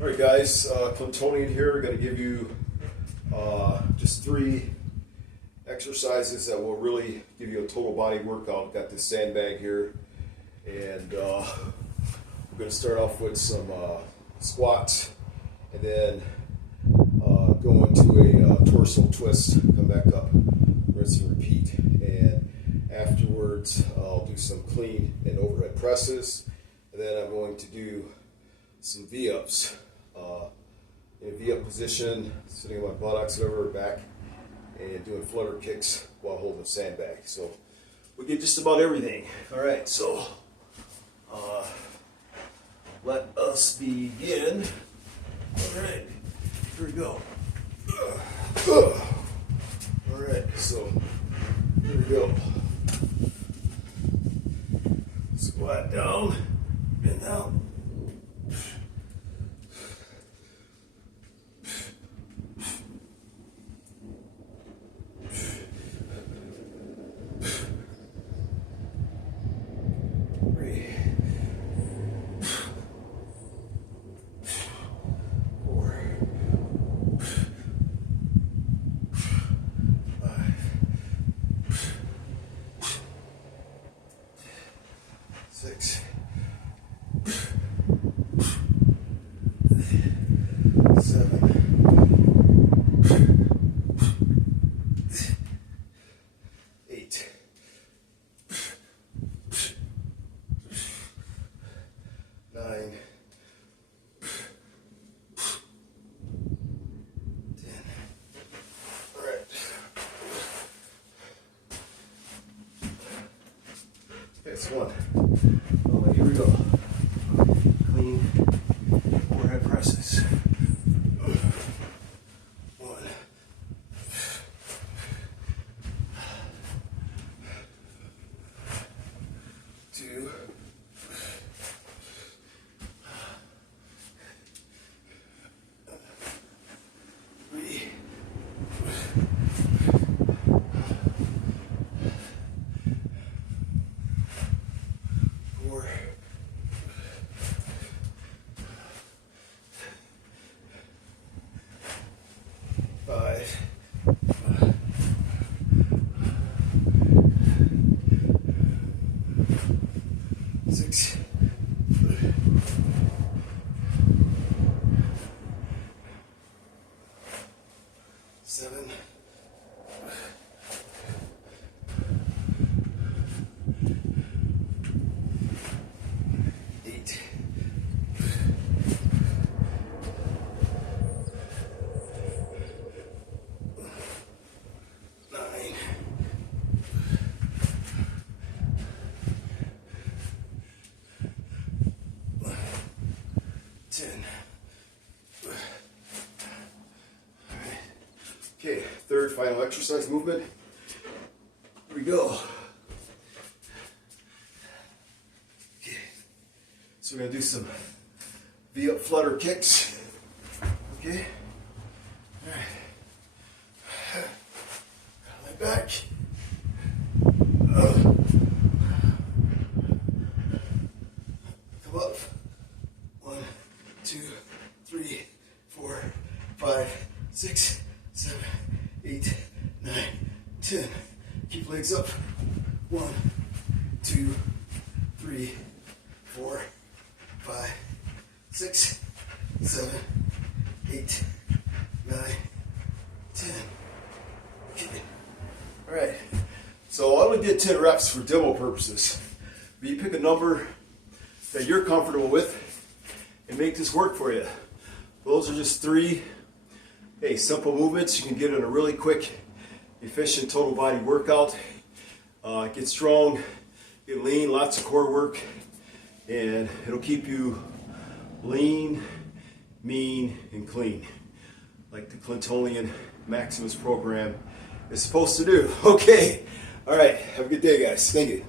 Alright guys, Clintonian here. We're going to give you just 3 exercises that will really give you a total body workout. Got this sandbag here, and we're going to start off with some squats, and then go into a torso twist, come back up, rinse and repeat, and afterwards I'll do some clean and overhead presses, and then I'm going to do some V-ups. In a V-up position, sitting on my buttocks over her back, and doing flutter kicks while holding the sandbag. So we get just about everything. All right, so let us begin. All right, here we go. All right, so here we go. Squat down and out. Six, 7, 8, 9, 10. All right. Okay, it's 1. Oh, here we go. Clean overhead presses. 1, 2, 3, 4, 5, 6, 7, 8, 9, 10. All right. Okay, third final exercise movement. Here we go. Okay, so we're gonna do some V-up flutter kicks. Okay. All right. My back. Come up. 1, 2, 3, 4, 5, 6, 7, 8, 9, 10. Keep legs up. 1, 2, 3, 4, 5, 6, 7, 8, 9, 10. Okay. All right. So I only did 10 reps for demo purposes, but you pick a number that you're comfortable with and make this work for you. Those are just 3 simple movements you can get in a really quick, efficient total body workout. Get strong, get lean, lots of core work, and it'll keep you lean, mean, and clean, like the Clintonian Maximus program is supposed to do. Okay, all right, have a good day, guys. Thank you.